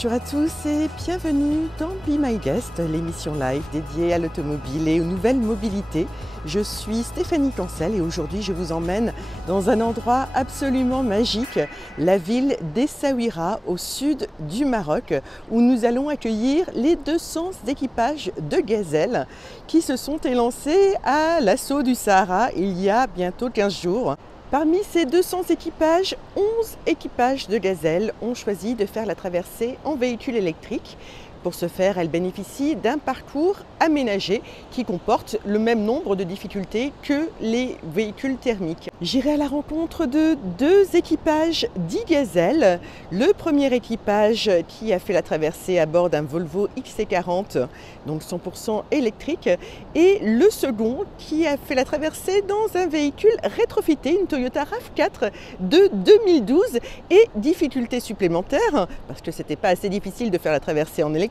Bonjour à tous et bienvenue dans Be My Guest, l'émission live dédiée à l'automobile et aux nouvelles mobilités. Je suis Stéphanie Cancel et aujourd'hui je vous emmène dans un endroit absolument magique, la ville d'Essaouira au sud du Maroc, où nous allons accueillir les 200 équipages de gazelles qui se sont élancés à l'assaut du Sahara il y a bientôt 15 jours. Parmi ces 200 équipages, 11 équipages de gazelles ont choisi de faire la traversée en véhicule électrique. Pour ce faire, elles bénéficient d'un parcours aménagé qui comporte le même nombre de difficultés que les véhicules thermiques. J'irai à la rencontre de 2 équipages d'e-gazelles. Le premier équipage qui a fait la traversée à bord d'un Volvo XC40, donc 100% électrique, et le second qui a fait la traversée dans un véhicule rétrofité, une Toyota RAV4 de 2012, et difficulté supplémentaire, parce que c'était pas assez difficile de faire la traversée en électrique,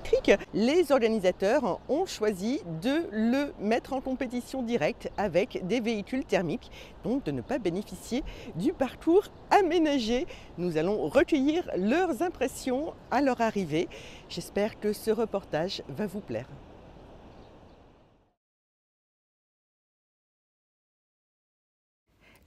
les organisateurs ont choisi de le mettre en compétition directe avec des véhicules thermiques, donc de ne pas bénéficier du parcours aménagé. Nous allons recueillir leurs impressions à leur arrivée. J'espère que ce reportage va vous plaire.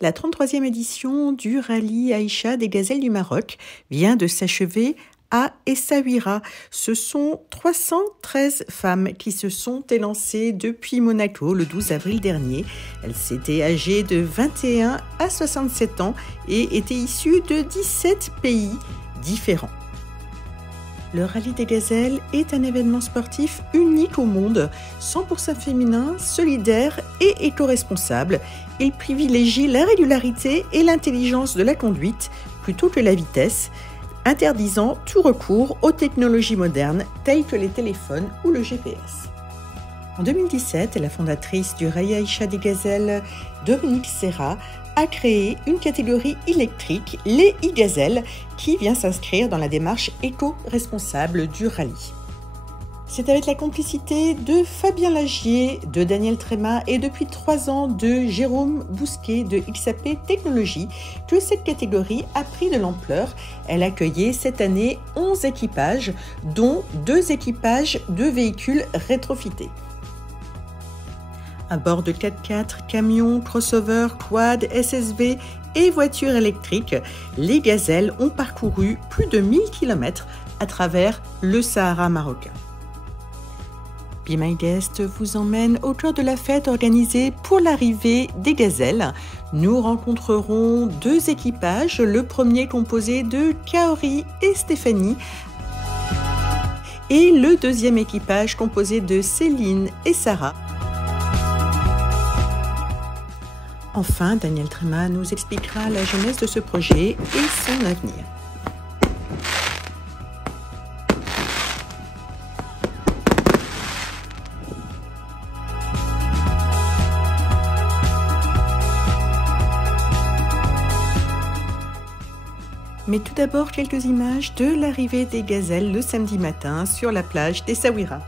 La 33e édition du rallye Aïcha des gazelles du Maroc vient de s'achever à Essaouira. Ce sont 313 femmes qui se sont élancées depuis Monaco le 12 avril dernier. Elles étaient âgées de 21 à 67 ans et étaient issues de 17 pays différents. Le rallye des gazelles est un événement sportif unique au monde, 100% féminin, solidaire et éco-responsable. Il privilégie la régularité et l'intelligence de la conduite plutôt que la vitesse, interdisant tout recours aux technologies modernes telles que les téléphones ou le GPS. En 2017, la fondatrice du rallye Aïcha des gazelles, Dominique Serra, a créé une catégorie électrique, les e-gazelles, qui vient s'inscrire dans la démarche éco-responsable du rallye. C'est avec la complicité de Fabien Lagier, de Daniel Tréma et depuis 3 ans de Jérôme Bousquet de XAP Technologies que cette catégorie a pris de l'ampleur. Elle accueillait cette année 11 équipages, dont 2 équipages de véhicules rétrofités. À bord de 4x4, camions, crossovers, quad, SSV et voitures électriques, les gazelles ont parcouru plus de 1000 km à travers le Sahara marocain. Be My Guest vous emmène au cœur de la fête organisée pour l'arrivée des gazelles. Nous rencontrerons 2 équipages, le premier composé de Kaori et Stéphanie, et le deuxième équipage composé de Céline et Sarah. Enfin, Daniel Tréma nous expliquera la genèse de ce projet et son avenir. Mais tout d'abord, quelques images de l'arrivée des gazelles le samedi matin sur la plage d'Essaouira.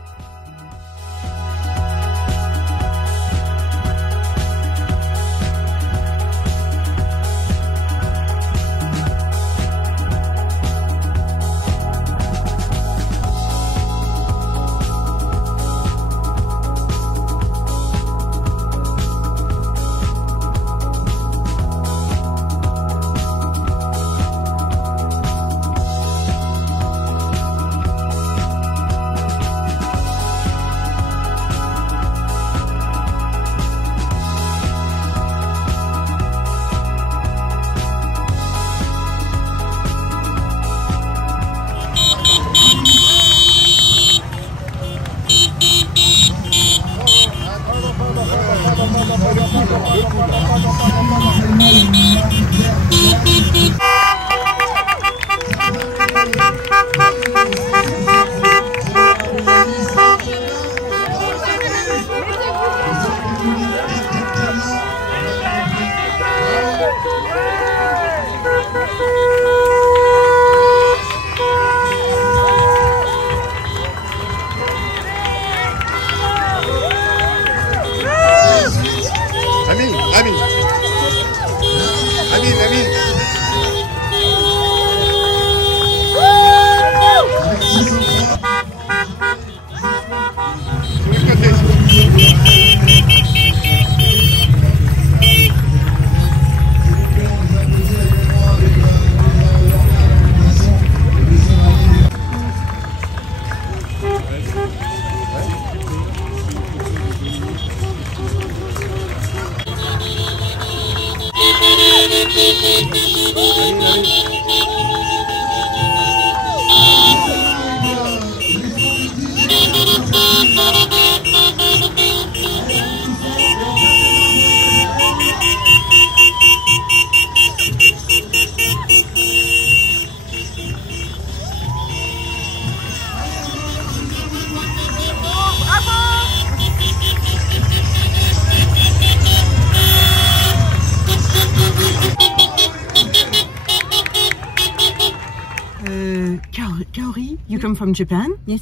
Kaori, you come from Japan? Yes.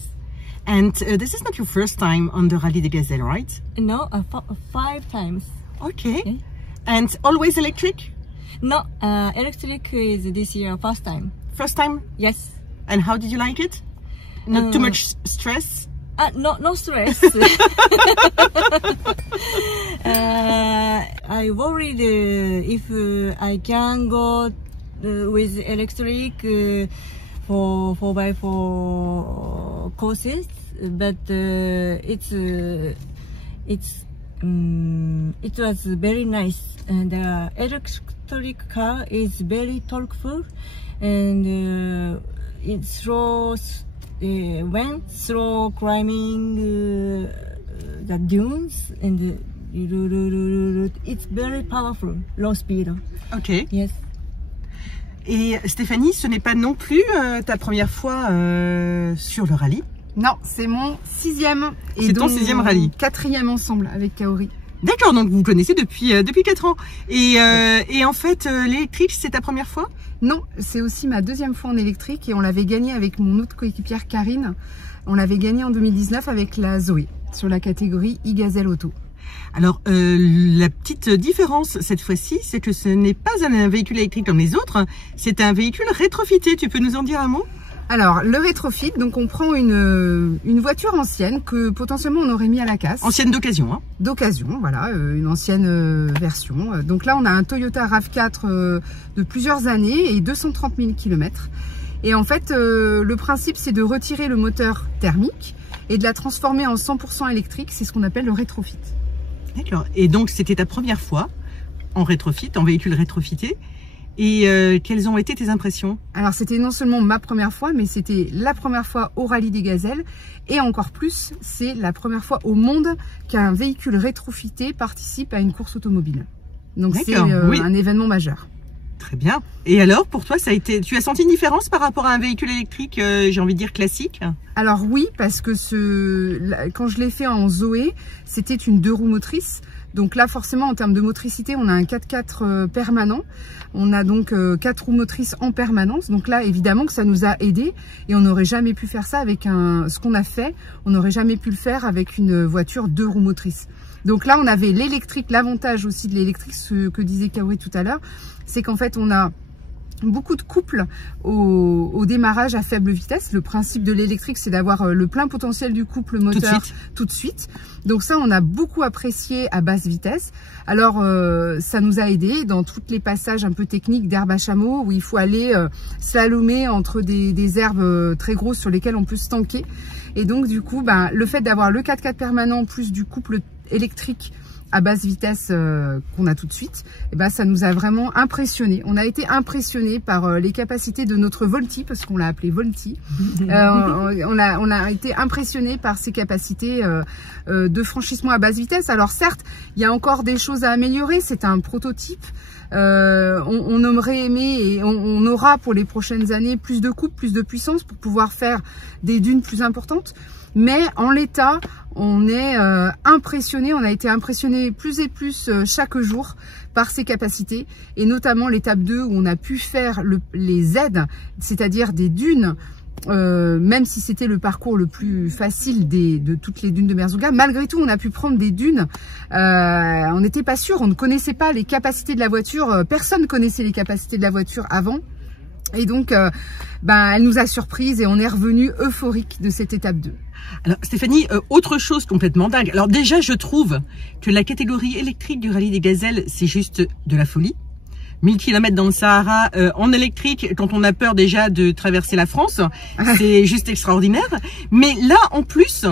And this is not your first time on the Rallye des Gazelles, right? No, 5 times. Okay. Okay. And always electric? No, electric is this year first time. First time? Yes. And how did you like it? Not too much stress? No stress. I worried if I can go with electric for 4x4 courses, but it was very nice. And the electric car is very torqueful, and it slows when slow climbing the dunes, and it's very powerful, low speed. Ok. Yes. Et Stéphanie, ce n'est pas non plus ta première fois sur le rallye? Non, c'est mon 6e. C'est ton 6e rallye. 4e ensemble avec Kaori. D'accord, donc vous connaissez depuis 4 ans. Et en fait, l'électrique, c'est ta première fois? Non, c'est aussi ma 2e fois en électrique et on l'avait gagné avec mon autre coéquipière Karine. On l'avait gagné en 2019 avec la Zoé sur la catégorie e-Gazelle Auto. Alors, la petite différence cette fois-ci, c'est que ce n'est pas un véhicule électrique comme les autres, c'est un véhicule rétrofité. Tu peux nous en dire un mot? Alors, le rétrofit, donc on prend une voiture ancienne que potentiellement on aurait mis à la casse. Ancienne d'occasion, hein? D'occasion, voilà, une ancienne version. Donc là, on a un Toyota RAV4 de plusieurs années et 230 000 km. Et en fait, le principe, c'est de retirer le moteur thermique et de la transformer en 100% électrique. C'est ce qu'on appelle le rétrofit. D'accord. Et donc, c'était ta première fois en rétrofit, en véhicule rétrofité. Et quelles ont été tes impressions? Alors, c'était non seulement ma première fois, mais c'était la première fois au Rallye des Gazelles. Et encore plus, c'est la première fois au monde qu'un véhicule rétrofité participe à une course automobile. Donc, c'est un événement majeur. Très bien. Et alors, pour toi, ça a été, tu as senti une différence par rapport à un véhicule électrique, j'ai envie de dire classique? Alors oui, parce que quand je l'ai fait en Zoé, c'était une 2 roues motrices. Donc là, forcément, en termes de motricité, on a un 4x4 permanent. On a donc 4 roues motrices en permanence. Donc là, évidemment que ça nous a aidé. Et on n'aurait jamais pu faire ça avec ce qu'on a fait. On n'aurait jamais pu le faire avec une voiture 2 roues motrices. Donc là, on avait l'électrique. L'avantage aussi de l'électrique, ce que disait Kaori tout à l'heure, c'est qu'en fait, on a beaucoup de couples au démarrage à faible vitesse. Le principe de l'électrique, c'est d'avoir le plein potentiel du couple moteur tout de suite. Donc ça, on a beaucoup apprécié à basse vitesse. Alors, ça nous a aidé dans tous les passages un peu techniques d'herbe à chameau où il faut aller slalomer entre des herbes très grosses sur lesquelles on peut se tanker. Et donc, du coup, le fait d'avoir le 4x4 permanent plus du couple électrique à basse vitesse qu'on a tout de suite, ça nous a vraiment impressionné. On a été impressionné par les capacités de notre Volti, parce qu'on l'a appelé Volti. On a été impressionné par ses capacités de franchissement à basse vitesse. Alors certes, il y a encore des choses à améliorer, c'est un prototype. On aurait aimé et on aura pour les prochaines années plus de couple, plus de puissance pour pouvoir faire des dunes plus importantes. Mais en l'état, on est impressionné, on a été impressionné plus et plus chaque jour par ses capacités, et notamment l'étape 2 où on a pu faire les Z, c'est-à-dire des dunes, même si c'était le parcours le plus facile de toutes les dunes de Merzouga, malgré tout on a pu prendre des dunes, on n'était pas sûr, on ne connaissait pas les capacités de la voiture, personne ne connaissait les capacités de la voiture avant. Et donc, elle nous a surprise et on est revenu euphorique de cette étape 2. Alors Stéphanie, autre chose complètement dingue. Alors déjà, je trouve que la catégorie électrique du Rallye des Gazelles, c'est juste de la folie. 1000 km dans le Sahara en électrique, quand on a peur déjà de traverser la France, c'est juste extraordinaire. Mais là, en plus,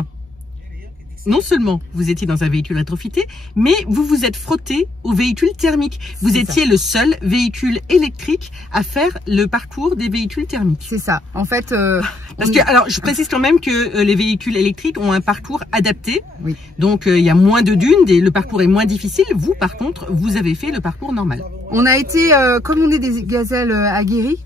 non seulement vous étiez dans un véhicule rétrofité, mais vous vous êtes frotté au véhicule thermique. Vous étiez le seul véhicule électrique à faire le parcours des véhicules thermiques. C'est ça. En fait, alors, je précise quand même que les véhicules électriques ont un parcours adapté. Oui. Donc, il y a moins de dunes, le parcours est moins difficile. Vous, par contre, vous avez fait le parcours normal. On a été, comme on est des gazelles aguerries,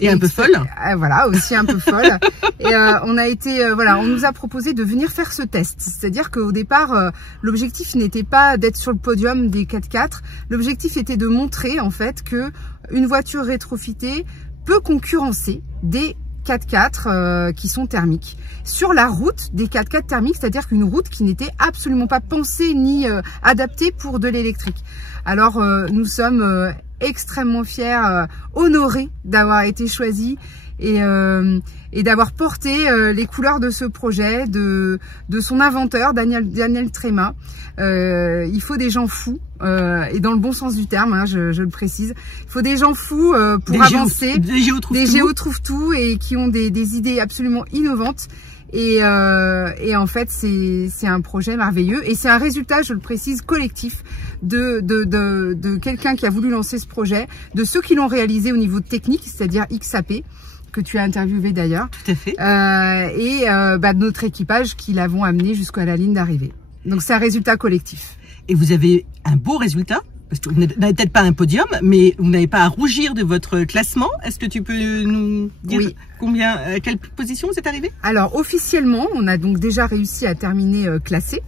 et un peu folle. Voilà, aussi un peu folle. Et on a été, on nous a proposé de venir faire ce test. C'est-à-dire qu'au départ, l'objectif n'était pas d'être sur le podium des 4x4. L'objectif était de montrer en fait que une voiture rétrofitée peut concurrencer des 4x4 qui sont thermiques. Sur la route des 4x4 thermiques, c'est-à-dire qu'une route qui n'était absolument pas pensée ni adaptée pour de l'électrique. Alors nous sommes extrêmement fiers, honorés d'avoir été choisis et d'avoir porté les couleurs de ce projet, de son inventeur, Daniel Tréma. Il faut des gens fous, et dans le bon sens du terme, hein, je le précise. Il faut des gens fous pour avancer, des géos trouvent tout et qui ont des idées absolument innovantes. Et en fait, c'est un projet merveilleux et c'est un résultat, je le précise, collectif de quelqu'un qui a voulu lancer ce projet, de ceux qui l'ont réalisé au niveau technique, c'est-à-dire XAP, que tu as interviewé d'ailleurs. Tout à fait. Et de notre équipage qui l'avons amené jusqu'à la ligne d'arrivée. Donc c'est un résultat collectif. Et vous avez un beau résultat, parce que vous n'avez peut-être pas un podium, mais vous n'avez pas à rougir de votre classement. Est-ce que tu peux nous dire combien, à quelle position vous êtes arrivé? Alors officiellement, on a donc déjà réussi à terminer classé.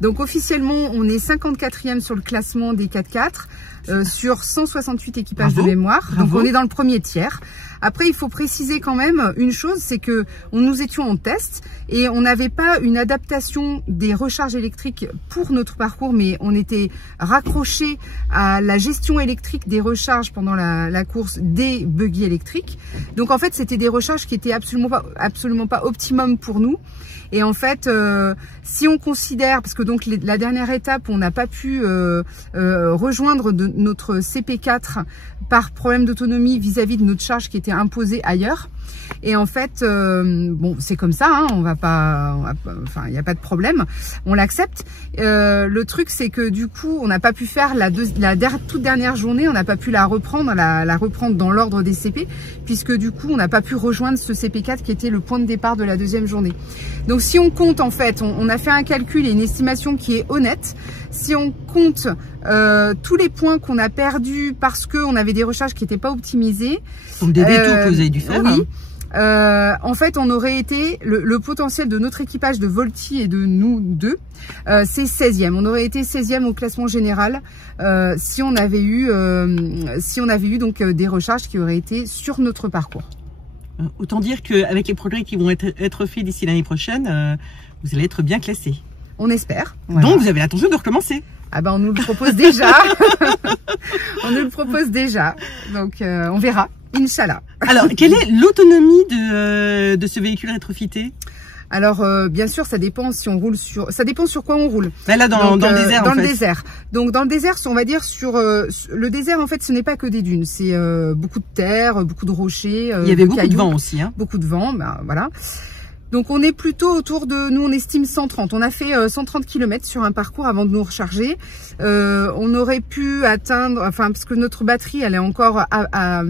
Donc officiellement, on est 54e sur le classement des 4x4 sur 168 équipages de mémoire. Bravo. Donc on est dans le premier tiers. Après, il faut préciser quand même une chose, c'est que nous étions en test et on n'avait pas une adaptation des recharges électriques pour notre parcours, mais on était raccroché à la gestion électrique des recharges pendant la course des buggy électriques. Donc en fait, c'était des recharges qui étaient absolument pas optimum pour nous. Et en fait, si on considère, parce que donc la dernière étape, on n'a pas pu rejoindre notre CP4 par problème d'autonomie vis-à-vis de notre charge qui était imposée ailleurs. Et en fait, bon, c'est comme ça, hein, enfin, il n'y a pas de problème, on l'accepte. Le truc, c'est que du coup, on n'a pas pu faire la toute dernière journée, on n'a pas pu la reprendre dans l'ordre des CP, puisque du coup, on n'a pas pu rejoindre ce CP4 qui était le point de départ de la deuxième journée. Donc, si on compte, en fait, on a fait un calcul et une estimation qui est honnête. Si on compte tous les points qu'on a perdus parce qu'on avait des recharges qui n'étaient pas optimisées. Donc des détours que vous avez dû faire. Oui. En fait, on aurait été, le potentiel de notre équipage de Volti et de nous deux, c'est 16e. On aurait été 16e au classement général si on avait eu donc des recharges qui auraient été sur notre parcours. Autant dire qu'avec les progrès qui vont être faits d'ici l'année prochaine, vous allez être bien classé. On espère. Voilà. Donc vous avez l'intention de recommencer. Ah ben on nous le propose déjà. On nous le propose déjà. Donc on verra. Inch'Allah. Alors, quelle est l'autonomie de ce véhicule rétrofité? Alors bien sûr, ça dépend si on roule ça dépend sur quoi on roule. Là dans le désert. Dans le désert. Donc dans le désert, on va dire sur le désert, en fait, ce n'est pas que des dunes, c'est beaucoup de terre, beaucoup de rochers. Il y avait beaucoup cailloux, de vent aussi, hein. Beaucoup de vent, ben voilà. Donc on est plutôt autour de, nous on estime 130. On a fait 130 km sur un parcours avant de nous recharger. On aurait pu atteindre, enfin parce que notre batterie elle est encore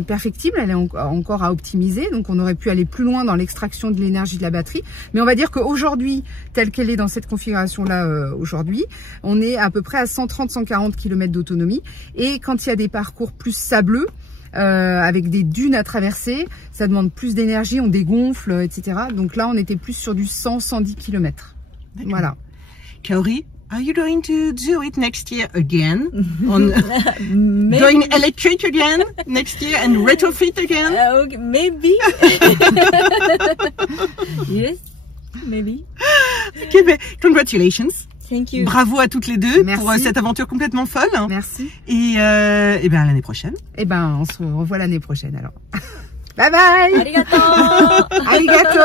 perfectible, elle est encore à optimiser. Donc on aurait pu aller plus loin dans l'extraction de l'énergie de la batterie. Mais on va dire qu'aujourd'hui, telle qu'elle est dans cette configuration là aujourd'hui, on est à peu près à 130-140 km d'autonomie. Et quand il y a des parcours plus sableux, avec des dunes à traverser, ça demande plus d'énergie, on dégonfle, etc. Donc là, on était plus sur du 100-110 km. Voilà. Kaori, are you going to do it next year again? On going electric again next year and retrofit again? Okay, maybe. Yes, maybe. Okay, but congratulations. Thank you. Bravo à toutes les deux. Merci. Pour cette aventure complètement folle. Merci. Et ben à l'année prochaine. Et ben on se revoit l'année prochaine alors. Bye bye. Arigato. Arigato.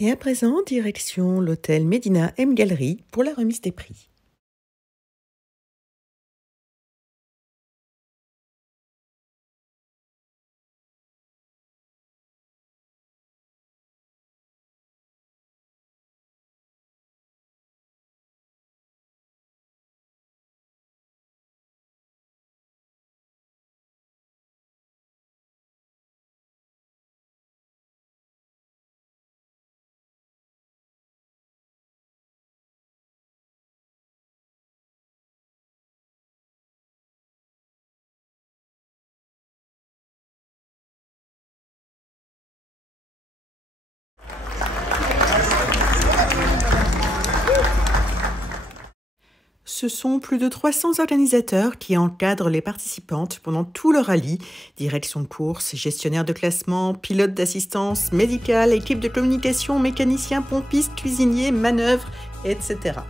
Et à présent, direction l'hôtel Medina M Gallery pour la remise des prix. Ce sont plus de 300 organisateurs qui encadrent les participantes pendant tout le rallye. Direction de course, gestionnaire de classement, pilote d'assistance médicale, équipe de communication, mécanicien, pompiste, cuisinier, manœuvre, etc.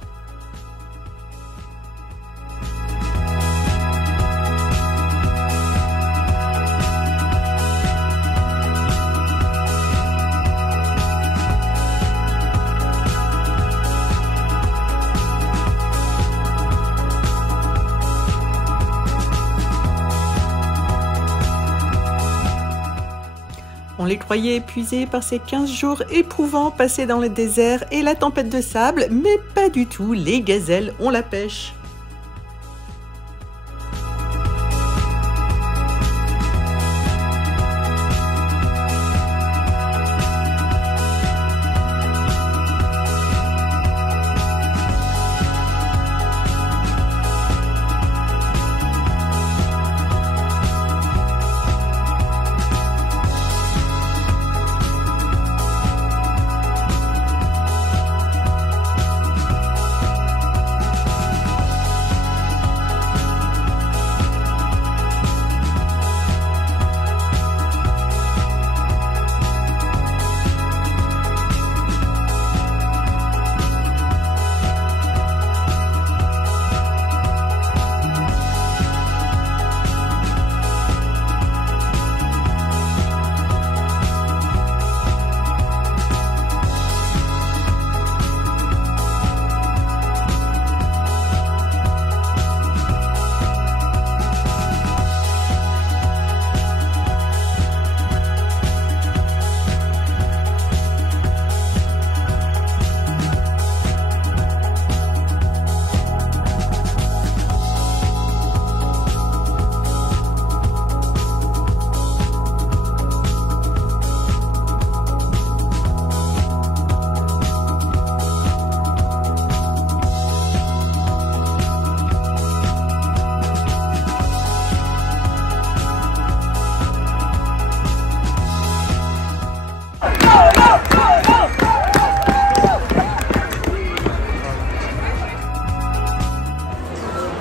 On les croyait épuisés par ces 15 jours éprouvants passés dans le désert et la tempête de sable, mais pas du tout, les gazelles ont la pêche.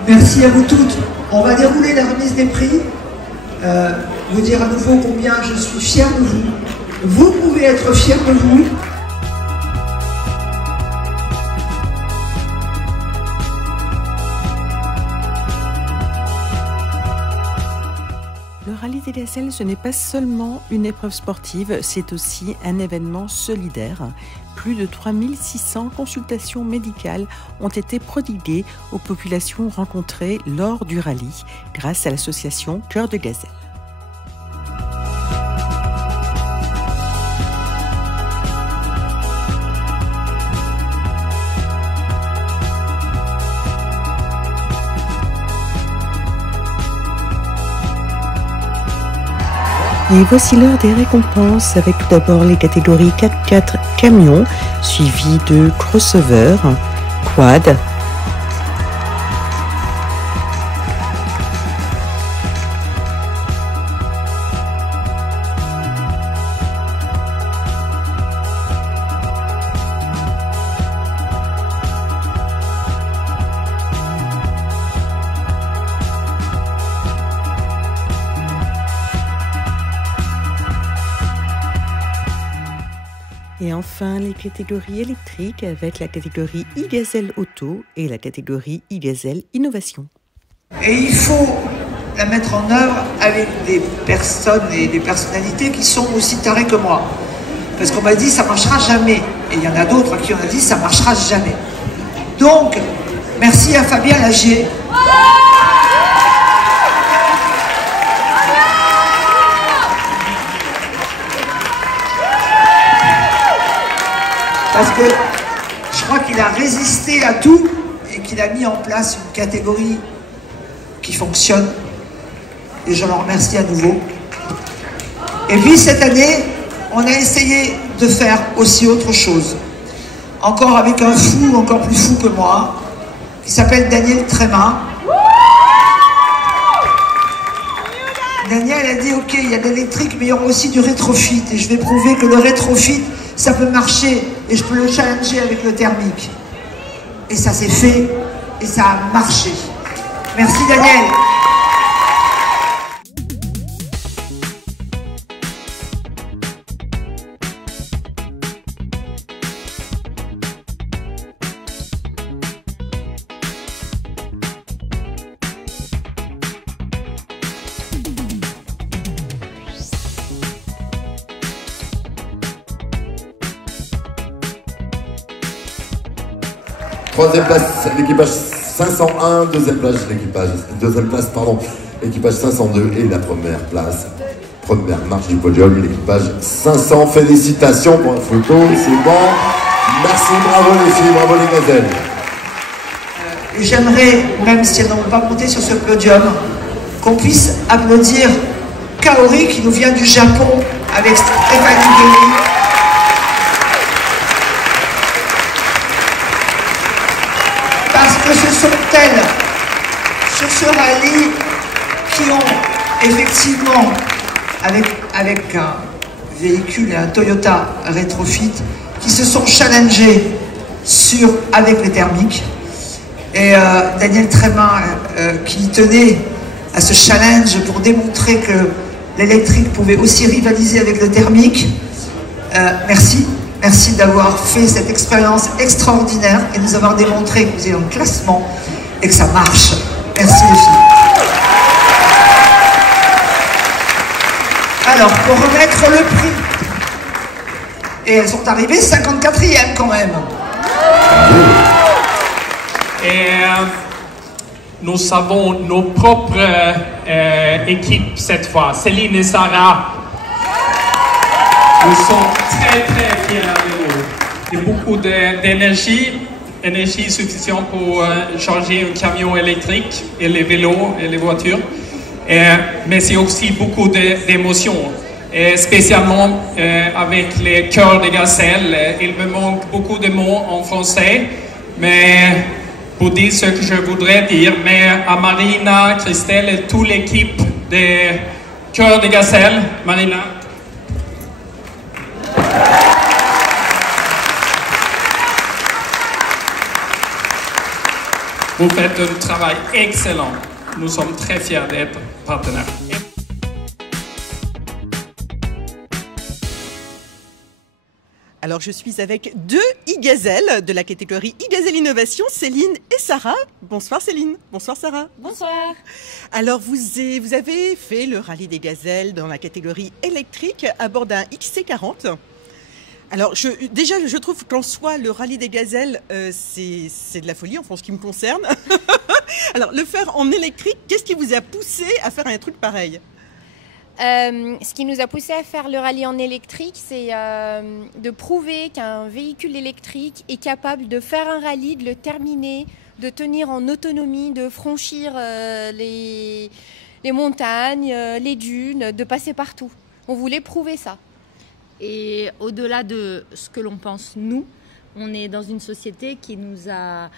Merci à vous toutes. On va dérouler la remise des prix. Vous dire à nouveau combien je suis fière de vous. Vous pouvez être fiers de vous. Le rallye des gazelles, ce n'est pas seulement une épreuve sportive, c'est aussi un événement solidaire. Plus de 3600 consultations médicales ont été prodiguées aux populations rencontrées lors du rallye grâce à l'association Cœur de Gazelle. Et voici l'heure des récompenses avec tout d'abord les catégories 4x4 camions, suivies de crossover, quad, et enfin les catégories électriques avec la catégorie e-Gazelle Auto et la catégorie e-Gazelle Innovation. Et il faut la mettre en œuvre avec des personnes et des personnalités qui sont aussi tarées que moi. Parce qu'on m'a dit ça ne marchera jamais. Et il y en a d'autres à qui on a dit ça ne marchera jamais. Donc, merci à Fabien Lagier. Parce que je crois qu'il a résisté à tout et qu'il a mis en place une catégorie qui fonctionne. Et je l'en remercie à nouveau. Et puis cette année, on a essayé de faire aussi autre chose. Encore avec un fou, encore plus fou que moi, qui s'appelle Daniel Tréma. Daniel a dit, ok, il y a de l'électrique, mais il y aura aussi du rétrofit. Et je vais prouver que le rétrofit, ça peut marcher. Et je peux le challenger avec le thermique. Et ça s'est fait, et ça a marché. Merci Daniel. Troisième place, l'équipage 501, deuxième place, l'équipage 502 et la première place, première marche du podium, l'équipage 500. Félicitations pour la photo, c'est bon. Merci, bravo les filles, bravo les gazelles. J'aimerais, même si elles n'ont pas monté sur ce podium, qu'on puisse applaudir Kaori qui nous vient du Japon avec Stéphanie Guéry. Parce que ce sont elles, sur ce rallye, qui ont effectivement, avec un véhicule et un Toyota rétrofit, qui se sont challengés avec les thermiques. Et Daniel Tréma, qui tenait à ce challenge pour démontrer que l'électrique pouvait aussi rivaliser avec le thermique. Merci. Merci d'avoir fait cette expérience extraordinaire et nous avoir démontré que vous êtes en classement et que ça marche. Merci les filles. Alors, pour remettre le prix, et elles sont arrivées 54e quand même. Et nous avons nos propres équipes cette fois, Céline et Sarah. Nous sommes très fiers de vous. Il y a beaucoup d'énergie suffisante pour charger un camion électrique et les vélos et les voitures. Mais c'est aussi beaucoup d'émotions. Et spécialement avec les chœurs de gazelles. Il me manque beaucoup de mots en français, mais pour dire ce que je voudrais dire, mais à Marina, Christelle et toute l'équipe des chœurs de gazelles, Marina. Vous faites un travail excellent. Nous sommes très fiers d'être partenaires. Alors, je suis avec deux e-gazelles de la catégorie e-gazelle innovation, Céline et Sarah. Bonsoir Céline, bonsoir Sarah. Bonsoir. Alors, vous avez fait le rallye des gazelles dans la catégorie électrique à bord d'un XC40. Alors, je trouve qu'en soi, le rallye des gazelles, c'est de la folie, enfin, en ce qui me concerne. Alors, le faire en électrique, qu'est-ce qui vous a poussé à faire un truc pareil ? Ce qui nous a poussé à faire le rallye en électrique, c'est de prouver qu'un véhicule électrique est capable de faire un rallye, de le terminer, de tenir en autonomie, de franchir les montagnes, les dunes, de passer partout. On voulait prouver ça. Et au-delà de ce que l'on pense, nous, on est dans une société qui nous a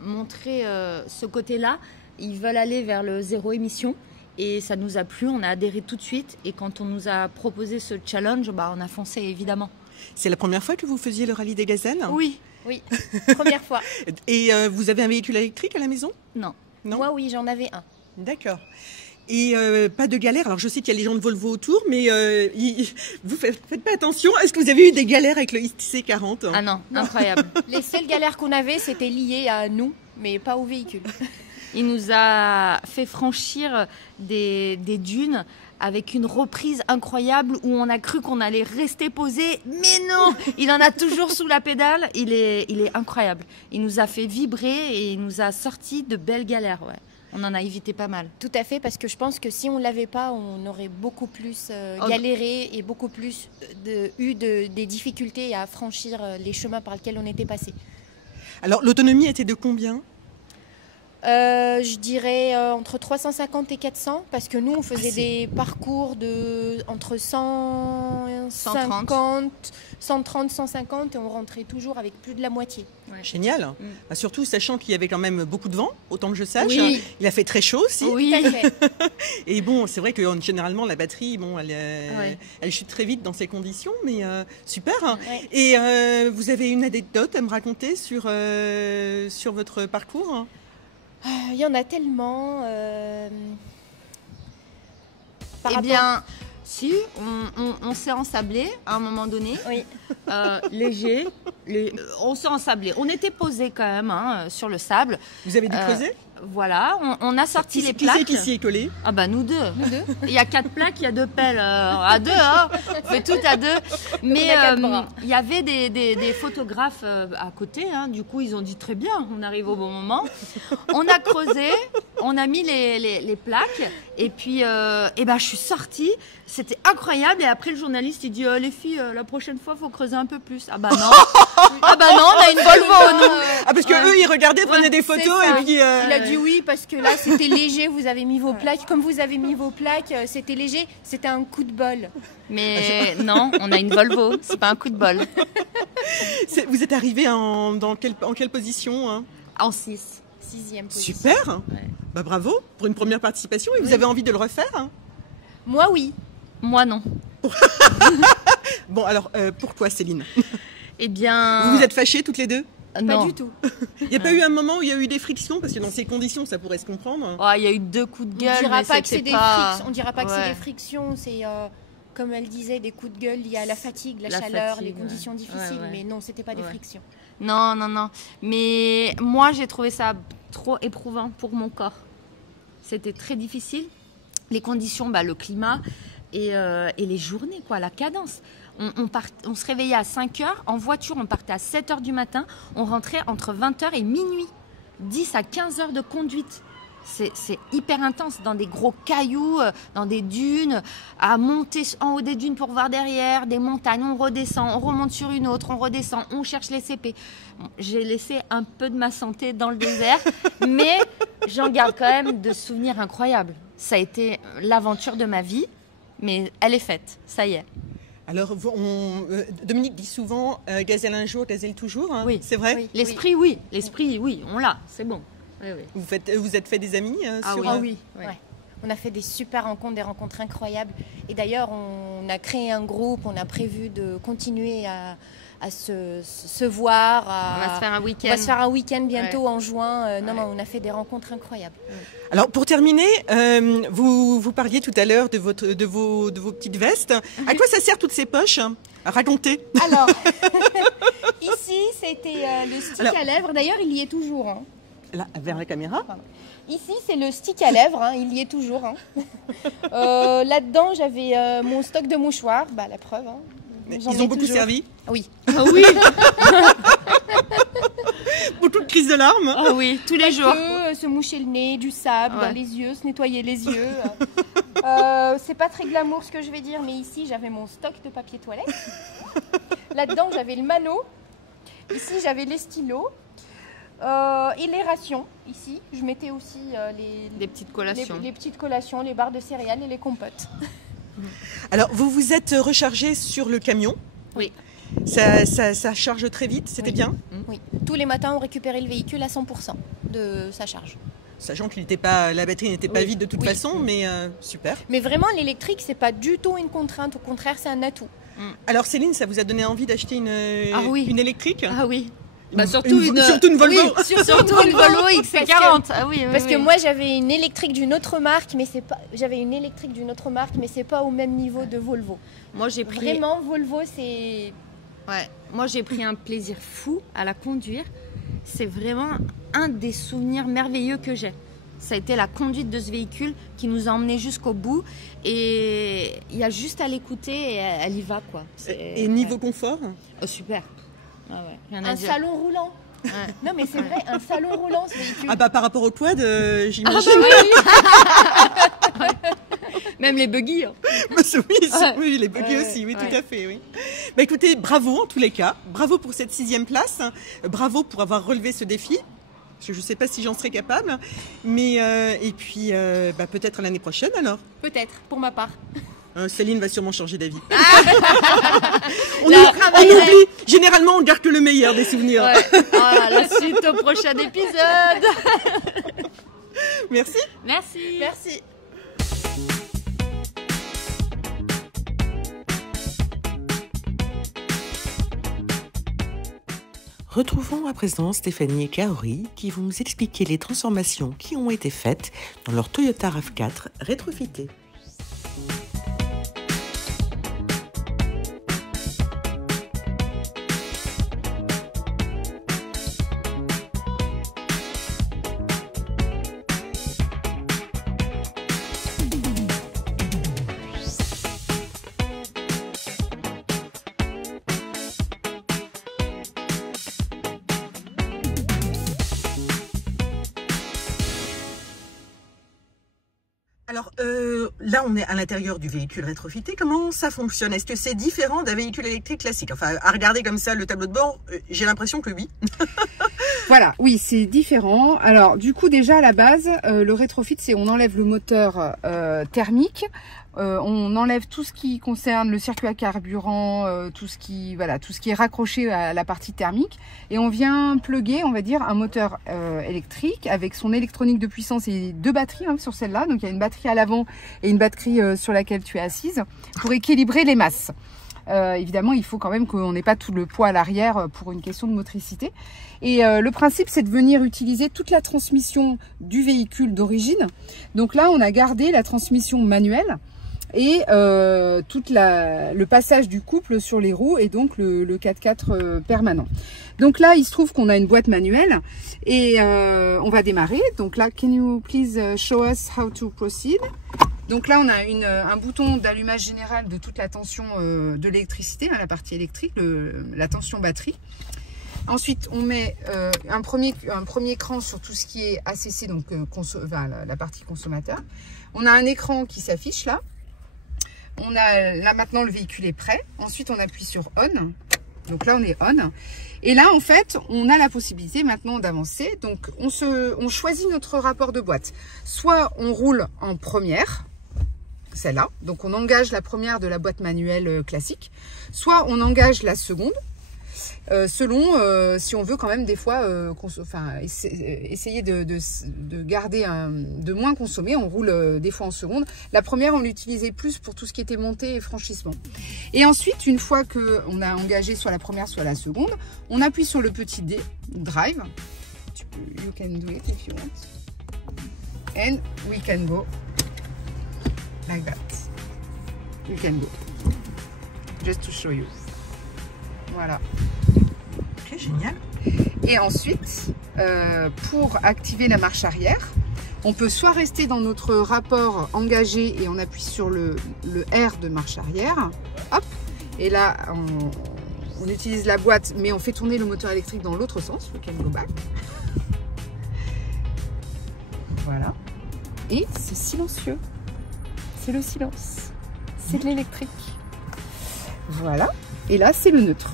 montré ce côté-là. Ils veulent aller vers le zéro émission. Et ça nous a plu, on a adhéré tout de suite. Et quand on nous a proposé ce challenge, on a foncé évidemment. C'est la première fois que vous faisiez le rallye des gazelles ? Oui, première fois. Et vous avez un véhicule électrique à la maison ? Non. Moi, oui, j'en avais un. D'accord. Et pas de galère. Alors, je sais qu'il y a les gens de Volvo autour, mais vous faites pas attention. Est-ce que vous avez eu des galères avec le XC40 ? Ah non, incroyable. Les seules galères qu'on avait, c'était liées à nous, mais pas au véhicule. Il nous a fait franchir des dunes avec une reprise incroyable où on a cru qu'on allait rester posé, mais non, il en a toujours sous la pédale, il est incroyable. Il nous a fait vibrer et il nous a sorti de belles galères, ouais. On en a évité pas mal. Tout à fait, parce que je pense que si on ne l'avait pas, on aurait beaucoup plus galéré et beaucoup plus eu des difficultés à franchir les chemins par lesquels on était passé. Alors, l'autonomie était de combien ? Je dirais entre 350 et 400, parce que nous, on faisait des parcours entre 130, 150 et on rentrait toujours avec plus de la moitié. Ouais. Génial. Surtout sachant qu'il y avait quand même beaucoup de vent, autant que je sache. Oui. Il a fait très chaud aussi. Oui, tout à fait. Et bon, c'est vrai que généralement la batterie, bon, elle chute très vite dans ces conditions, mais super. Ouais. Et vous avez une anecdote à me raconter sur votre parcours ? Il y en a tellement. Eh bien, si, on s'est ensablé à un moment donné. Oui. Léger. On s'est ensablé. On était posé quand même sur le sable. Vous avez décreusé ? Voilà, on a sorti les plaques. Qui s'y est collé ? Ah bah nous deux. Il y a 4 plaques, il y a 2 pelles à 2. Hein. On fait tout à 2. Mais il y avait des photographes à côté. Hein. Du coup, ils ont dit très bien, on arrive au bon moment. On a creusé, on a mis les plaques. Et puis, je suis sortie. C'était incroyable. Et après, le journaliste, il dit les filles, la prochaine fois, il faut creuser un peu plus. Ah bah non. Ah bah non, on a une Volvo, nous. Ah parce que eux, ils regardaient, prenaient des photos et puis. Il a dit oui parce que là, c'était léger. Vous avez mis vos plaques. Comme vous avez mis vos plaques, c'était léger. C'était un coup de bol. Mais non, on a une Volvo. C'est pas un coup de bol. Vous êtes arrivé en quelle position hein ? En 6e position. Super. Ouais. Bah bravo pour une première participation. Et vous avez envie de le refaire hein ? Moi, oui. Moi, non. Bon, alors, pourquoi, Céline ? Eh bien... Vous vous êtes fâchées toutes les deux ? Pas du tout. Il n'y a pas eu un moment où il y a eu des frictions ? Parce que dans ces conditions, ça pourrait se comprendre. Oh, il y a eu 2 coups de gueule, on dira pas que c'est des frictions. On dira pas que c'est des frictions, c'est... comme elle disait, des coups de gueule liés à la fatigue, la chaleur, les conditions difficiles. Mais non, c'était pas des frictions. Non. Mais moi, j'ai trouvé ça trop éprouvant pour mon corps. C'était très difficile. Les conditions, le climat et les journées, quoi, la cadence. On se réveillait à 5h. En voiture, on partait à 7h du matin. On rentrait entre 20h et minuit. 10 à 15 heures de conduite. C'est hyper intense, dans des gros cailloux, dans des dunes, à monter en haut des dunes pour voir derrière, des montagnes, on redescend, on remonte sur une autre, on redescend, on cherche les CP. Bon, j'ai laissé un peu de ma santé dans le désert, mais j'en garde quand même de souvenirs incroyables. Ça a été l'aventure de ma vie, mais elle est faite, ça y est. Alors, Dominique dit souvent gazelle un jour, gazelle toujours, hein, oui. C'est vrai ? Oui. L'esprit, oui, on l'a, c'est bon. Oui. Vous êtes fait des amis oui. Ouais. On a fait des super rencontres, des rencontres incroyables. Et d'ailleurs, on a créé un groupe, on a prévu de continuer à se voir. On va se faire un week-end. On va se faire un week-end bientôt en juin. On a fait des rencontres incroyables. Alors, pour terminer, vous parliez tout à l'heure de vos petites vestes. À quoi ça sert toutes ces poches ? Racontez. Alors, ici, c'était le stick à lèvres. D'ailleurs, il y est toujours. Hein. Là, vers la caméra. Ici, c'est le stick à lèvres, hein, il y est toujours. Hein. Là-dedans, j'avais mon stock de mouchoirs, la preuve. Hein. Ils ont beaucoup servi ? Oui. Ah oui. Beaucoup de crises de larmes ? Ah oui, tous les jours. Se moucher le nez, du sable dans les yeux, se nettoyer les yeux. C'est pas très glamour ce que je vais dire, mais ici, j'avais mon stock de papier toilette. Là-dedans, j'avais le mano. Ici, j'avais les stylos. Et les rations, ici, je mettais aussi les petites collations. Les petites collations, les barres de céréales et les compotes. Alors, vous vous êtes rechargé sur le camion ? Oui. Ça charge très vite, c'était bien ? Oui. Tous les matins, on récupérait le véhicule à 100% de sa charge. Sachant que la batterie n'était pas vide de toute façon, mais super. Mais vraiment, l'électrique, c'est pas du tout une contrainte. Au contraire, c'est un atout. Alors, Céline, ça vous a donné envie d'acheter une électrique ? Ah oui. Surtout une Volvo. Oui, surtout une Volvo XC40. Parce que moi j'avais une électrique d'une autre marque, mais c'est pas au même niveau de Volvo. Moi j'ai pris vraiment Volvo, c'est. Ouais. Moi j'ai pris un plaisir fou à la conduire. C'est vraiment un des souvenirs merveilleux que j'ai. Ça a été la conduite de ce véhicule qui nous a emmenés jusqu'au bout. Et il y a juste à l'écouter et elle y va, quoi. Et niveau confort? Oh, super. Ah ouais, rien à Un dire. salon roulant. Ouais. Non mais c'est vrai, un salon roulant ce véhicule. Ah bah par rapport au quad, j'imagine. Oui. Même les buggy. Hein. Oui, les buggy aussi, oui, tout à fait. Oui. Bah écoutez, bravo en tous les cas. Bravo pour cette 6e place. Bravo pour avoir relevé ce défi. Je ne sais pas si j'en serais capable. Mais et puis bah, peut-être l'année prochaine alors. Peut-être, pour ma part. Céline va sûrement changer d'avis. On oublie. Généralement, on garde que le meilleur des souvenirs. Ouais. Ah, la suite au prochain épisode. Merci. Merci. Merci. Retrouvons à présent Stéphanie et Kaori qui vont nous expliquer les transformations qui ont été faites dans leur Toyota RAV4 rétrofité. Alors là, on est à l'intérieur du véhicule rétrofité. Comment ça fonctionne? Est-ce que c'est différent d'un véhicule électrique classique? Enfin, à regarder comme ça le tableau de bord, j'ai l'impression que oui. Voilà, oui, c'est différent. Alors, du coup, déjà à la base, le rétrofit, c'est on enlève le moteur thermique, on enlève tout ce qui concerne le circuit à carburant, tout ce qui est raccroché à la partie thermique, et on vient plugger, on va dire, un moteur électrique avec son électronique de puissance et 2 batteries sur celle-là. Donc, il y a une batterie à l'avant et une batterie sur laquelle tu es assise pour équilibrer les masses. Évidemment, il faut quand même qu'on n'ait pas tout le poids à l'arrière pour une question de motricité. Et le principe, c'est de venir utiliser toute la transmission du véhicule d'origine. Donc là, on a gardé la transmission manuelle et tout le passage du couple sur les roues et donc le 4x4 permanent. Donc là, il se trouve qu'on a une boîte manuelle et on va démarrer. Donc là, can you please show us how to proceed? Donc là, on a un bouton d'allumage général de toute la tension de l'électricité, la partie électrique, la tension batterie. Ensuite, on met un premier écran sur tout ce qui est ACC, donc la partie consommateur. On a un écran qui s'affiche là. Là maintenant, le véhicule est prêt. Ensuite, on appuie sur On. Donc là, on est On. Et là, en fait, on a la possibilité maintenant d'avancer. Donc, on choisit notre rapport de boîte. Soit on roule en première, celle-là. Donc, on engage la première de la boîte manuelle classique. Soit on engage la seconde, selon si on veut quand même des fois essayer de garder de moins consommer. On roule des fois en seconde. La première, on l'utilisait plus pour tout ce qui était montée et franchissement. Et ensuite, une fois qu'on a engagé soit la première, soit la seconde, on appuie sur le petit D, Drive. You can do it if you want. And we can go like that. You can go. Just to show you. Voilà. Ok, génial. Et ensuite, pour activer la marche arrière, on peut soit rester dans notre rapport engagé et on appuie sur le R de marche arrière. Hop. Et là, on utilise la boîte, mais on fait tourner le moteur électrique dans l'autre sens. We can go back. Voilà. Et c'est silencieux. C'est le silence. C'est de l'électrique. Voilà. Et là, c'est le neutre.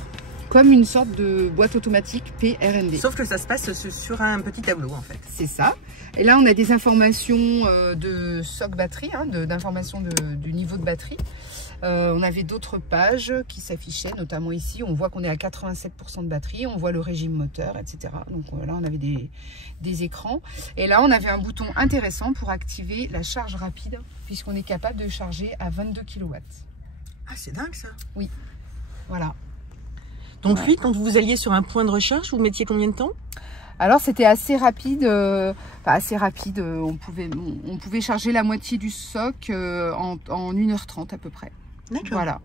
Comme une sorte de boîte automatique PRND. Sauf que ça se passe sur un petit tableau en fait. C'est ça. Et là, on a des informations de stock batterie, d'informations du niveau de batterie. On avait d'autres pages qui s'affichaient, notamment ici. On voit qu'on est à 87% de batterie. On voit le régime moteur, etc. Donc là, on avait des écrans. Et là, on avait un bouton intéressant pour activer la charge rapide, puisqu'on est capable de charger à 22 kW. Ah, c'est dingue ça. Oui. Voilà. Donc oui, quand vous alliez sur un point de recharge, vous mettiez combien de temps? Alors c'était assez rapide, on pouvait charger la moitié du stock en 1h30 à peu près. D'accord. Voilà.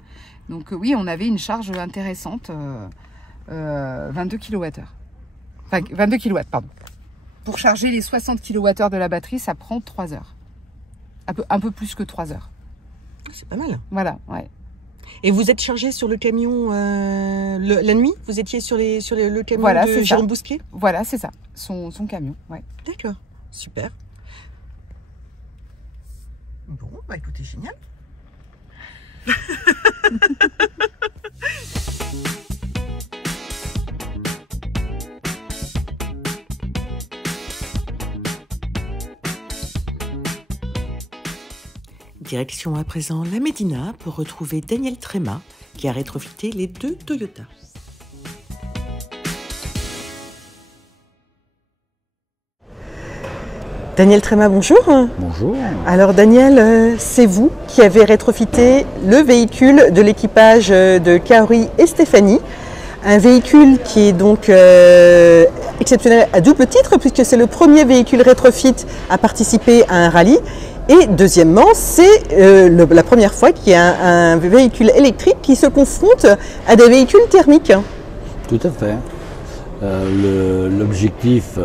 Donc oui, on avait une charge intéressante, 22 kWh. Enfin, 22 kW, pardon. Pour charger les 60 kWh de la batterie, ça prend 3 heures. Un peu plus que 3 heures. C'est pas mal. Voilà, ouais. Et vous êtes chargé sur le camion la nuit? Vous étiez sur le camion voilà, de Jérôme Bousquet? Voilà, c'est ça. Son camion, ouais. D'accord, super. Bon, bah écoutez, génial. Direction à présent la Médina pour retrouver Daniel Tréma qui a rétrofité les 2 Toyota. Daniel Tréma, bonjour. Bonjour. Alors Daniel, c'est vous qui avez rétrofité le véhicule de l'équipage de Kaori et Stéphanie. Un véhicule qui est donc exceptionnel à double titre puisque c'est le premier véhicule rétrofit à participer à un rallye. Et deuxièmement, c'est la première fois qu'il y a un véhicule électrique qui se confronte à des véhicules thermiques. Tout à fait. L'objectif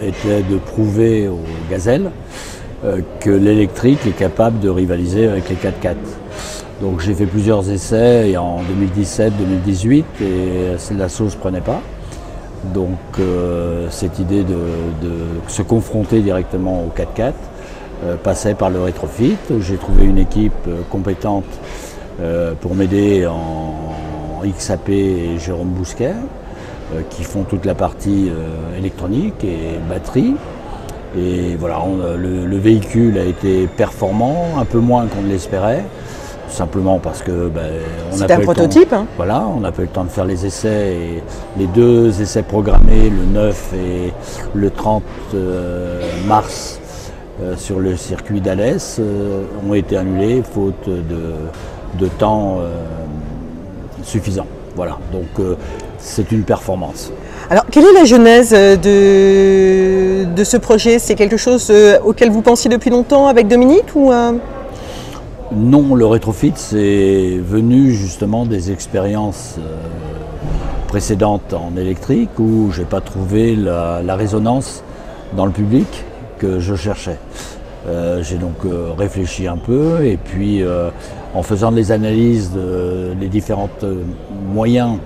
était de prouver aux gazelles que l'électrique est capable de rivaliser avec les 4x4. Donc j'ai fait plusieurs essais en 2017-2018 et la sauce ne prenait pas. Donc cette idée de se confronter directement au 4x4 passait par le rétrofit. J'ai trouvé une équipe compétente pour m'aider en XAP et Jérôme Bousquet qui font toute la partie électronique et batterie. Et voilà, le véhicule a été performant, un peu moins qu'on ne l'espérait, simplement parce que c'est un prototype. Voilà, on n'a pas eu le temps de faire les essais et les 2 essais programmés, le 9 et le 30 mars sur le circuit d'Alès, ont été annulés faute de temps suffisant. Voilà, donc c'est une performance. Alors, quelle est la genèse de ce projet? C'est quelque chose auquel vous pensiez depuis longtemps avec Dominique ou Non, le rétrofit, c'est venu justement des expériences précédentes en électrique où je n'ai pas trouvé la résonance dans le public que je cherchais. J'ai donc réfléchi un peu et puis en faisant des analyses des différents moyens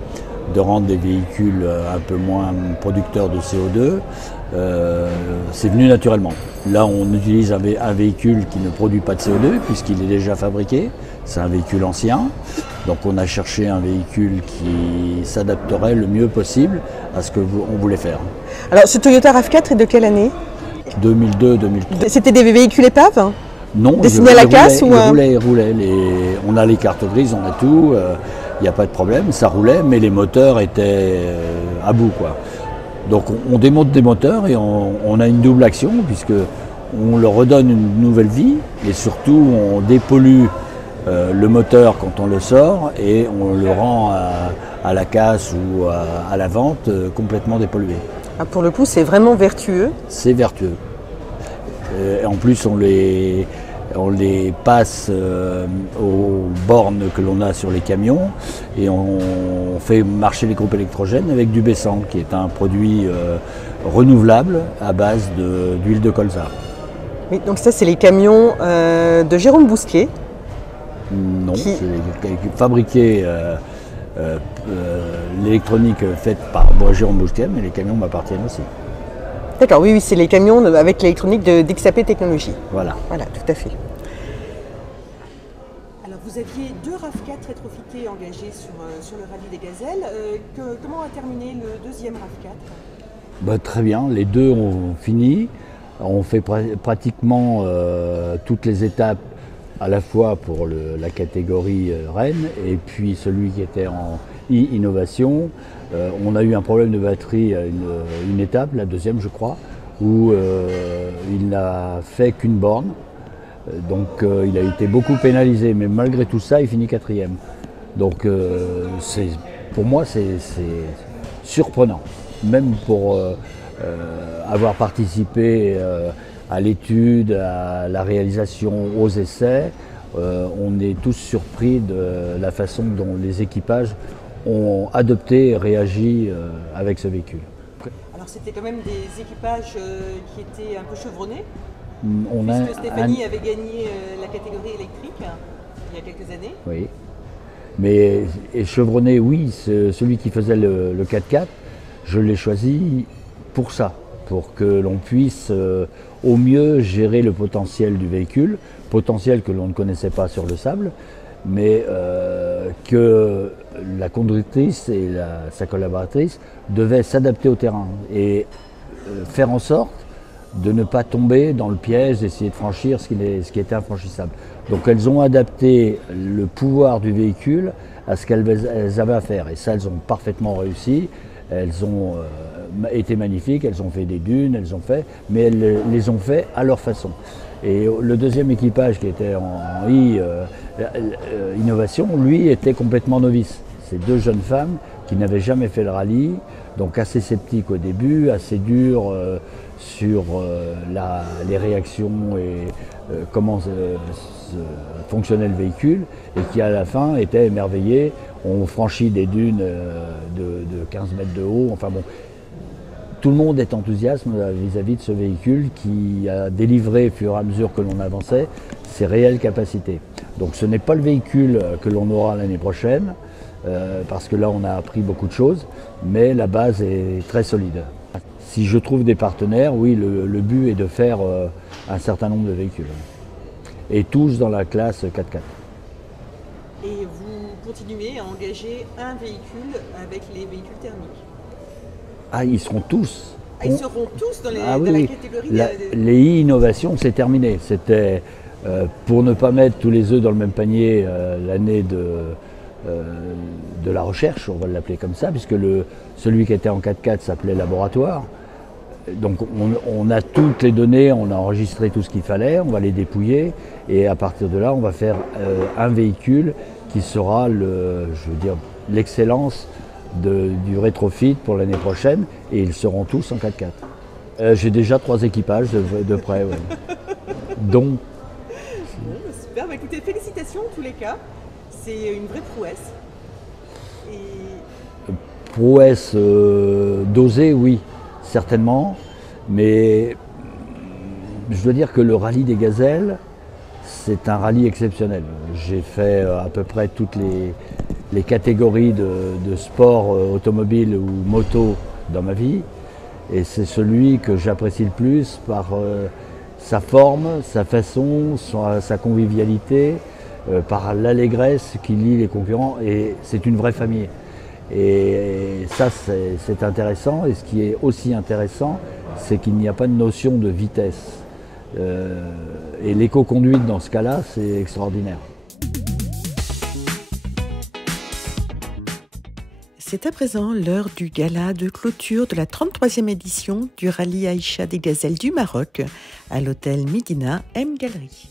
de rendre des véhicules un peu moins producteurs de CO2, c'est venu naturellement. Là, on utilise un véhicule qui ne produit pas de CO2 puisqu'il est déjà fabriqué. C'est un véhicule ancien. Donc on a cherché un véhicule qui s'adapterait le mieux possible à ce qu'on voulait faire. Alors ce Toyota RAV4 est de quelle année? 2002-2003. C'était des véhicules épaves? Non, destinés à la casse ou il roulait. On a les cartes grises, on a tout. Il n'y a pas de problème, ça roulait, mais les moteurs étaient à bout, quoi. Donc on démonte des moteurs et on a une double action puisque on leur redonne une nouvelle vie et surtout on dépollue le moteur quand on le sort et on le rend à la casse ou à la vente complètement dépollué. Ah, pour le coup, c'est vraiment vertueux. C'est vertueux. Et en plus, on les passe aux bornes que l'on a sur les camions et on fait marcher les groupes électrogènes avec du B100 qui est un produit renouvelable à base d'huile de colza. Oui, donc ça c'est les camions de Jérôme Bousquet. Non, c'est fabriqué l'électronique faite par Jérôme Bousquet, mais les camions m'appartiennent aussi. D'accord, oui, c'est les camions avec l'électronique d'XAP Technologies. Voilà. Voilà, tout à fait. Alors, vous aviez 2 RAV4 rétrofités engagés sur le rallye des gazelles. Comment a terminé le deuxième RAV4 ? Très bien, les 2 ont fini. On fait pratiquement toutes les étapes à la fois pour la catégorie Rennes et puis celui qui était en innovation. On a eu un problème de batterie à une étape, la deuxième je crois, où il n'a fait qu'une borne. Donc il a été beaucoup pénalisé, mais malgré tout ça, il finit 4e. Donc pour moi, c'est surprenant, même pour avoir participé à l'étude, à la réalisation, aux essais. On est tous surpris de la façon dont les équipages ont adopté et réagi avec ce véhicule. Alors c'était quand même des équipages qui étaient un peu chevronnés, On puisque Stéphanie avait gagné la catégorie électrique il y a quelques années. Oui. Mais et chevronné, oui, celui qui faisait le 4x4, je l'ai choisi pour ça, pour que l'on puisse au mieux gérer le potentiel du véhicule, potentiel que l'on ne connaissait pas sur le sable, mais que la conductrice et sa collaboratrice devaient s'adapter au terrain et faire en sorte de ne pas tomber dans le piège, d'essayer de franchir ce qui était infranchissable. Donc elles ont adapté le pouvoir du véhicule à ce qu'elles avaient à faire. Et ça, elles ont parfaitement réussi. Elles ont été magnifiques, elles ont fait des dunes, mais elles les ont fait à leur façon. Et le deuxième équipage qui était en innovation, lui, était complètement novice. C'est deux jeunes femmes qui n'avaient jamais fait le rallye, donc assez sceptiques au début, assez dures sur les réactions et comment fonctionnait le véhicule, et qui à la fin étaient émerveillés. On franchit des dunes de 15 mètres de haut, enfin bon. Tout le monde est enthousiaste vis-à-vis de ce véhicule qui a délivré, au fur et à mesure que l'on avançait, ses réelles capacités. Donc ce n'est pas le véhicule que l'on aura l'année prochaine, parce que là on a appris beaucoup de choses, mais la base est très solide. Si je trouve des partenaires, oui, le but est de faire un certain nombre de véhicules. Et tous dans la classe 4x4. Et vous continuez à engager un véhicule avec les véhicules thermiques? Ah, ils seront tous. Ah, ils seront tous dans, la catégorie les innovations, c'est terminé. C'était pour ne pas mettre tous les œufs dans le même panier l'année de la recherche, on va l'appeler comme ça, puisque celui qui était en 4x4 s'appelait laboratoire. Donc on a toutes les données, on a enregistré tout ce qu'il fallait, on va les dépouiller et à partir de là on va faire un véhicule qui sera l'excellence du rétrofit pour l'année prochaine, et ils seront tous en 4x4. J'ai déjà 3 équipages de près, ouais. Donc... Bon, super, bah, écoutez, félicitations en tous les cas, c'est une vraie prouesse. Prouesse dosée, oui, certainement, mais je dois dire que le rallye des gazelles, c'est un rallye exceptionnel. J'ai fait à peu près toutes les catégories de sport automobile ou moto dans ma vie, et c'est celui que j'apprécie le plus par sa forme, sa façon, sa convivialité, par l'allégresse qui lie les concurrents, et c'est une vraie famille. Et ça, c'est intéressant, et ce qui est aussi intéressant, c'est qu'il n'y a pas de notion de vitesse. Et l'éco-conduite dans ce cas-là, c'est extraordinaire. C'est à présent l'heure du gala de clôture de la 33e édition du rallye Aïcha des Gazelles du Maroc à l'hôtel Médina M Gallery.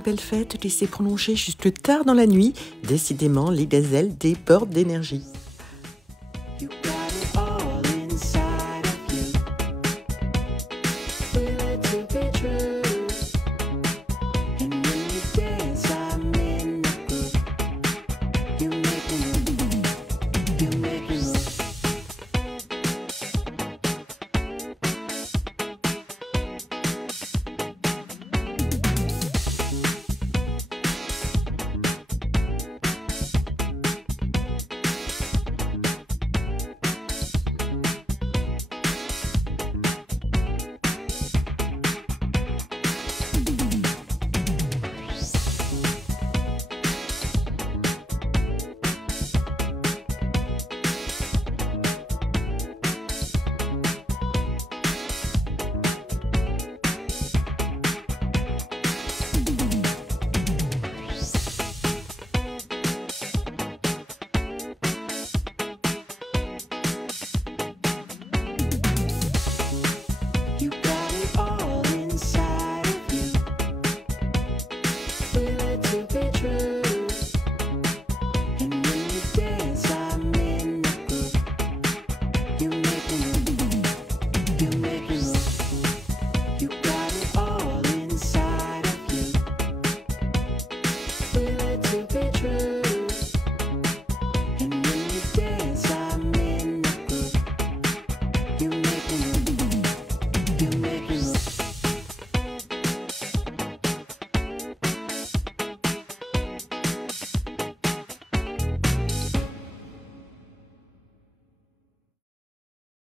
très belle fête qui s'est prolongée jusque tard dans la nuit. Décidément, les gazelles débordent d'énergie.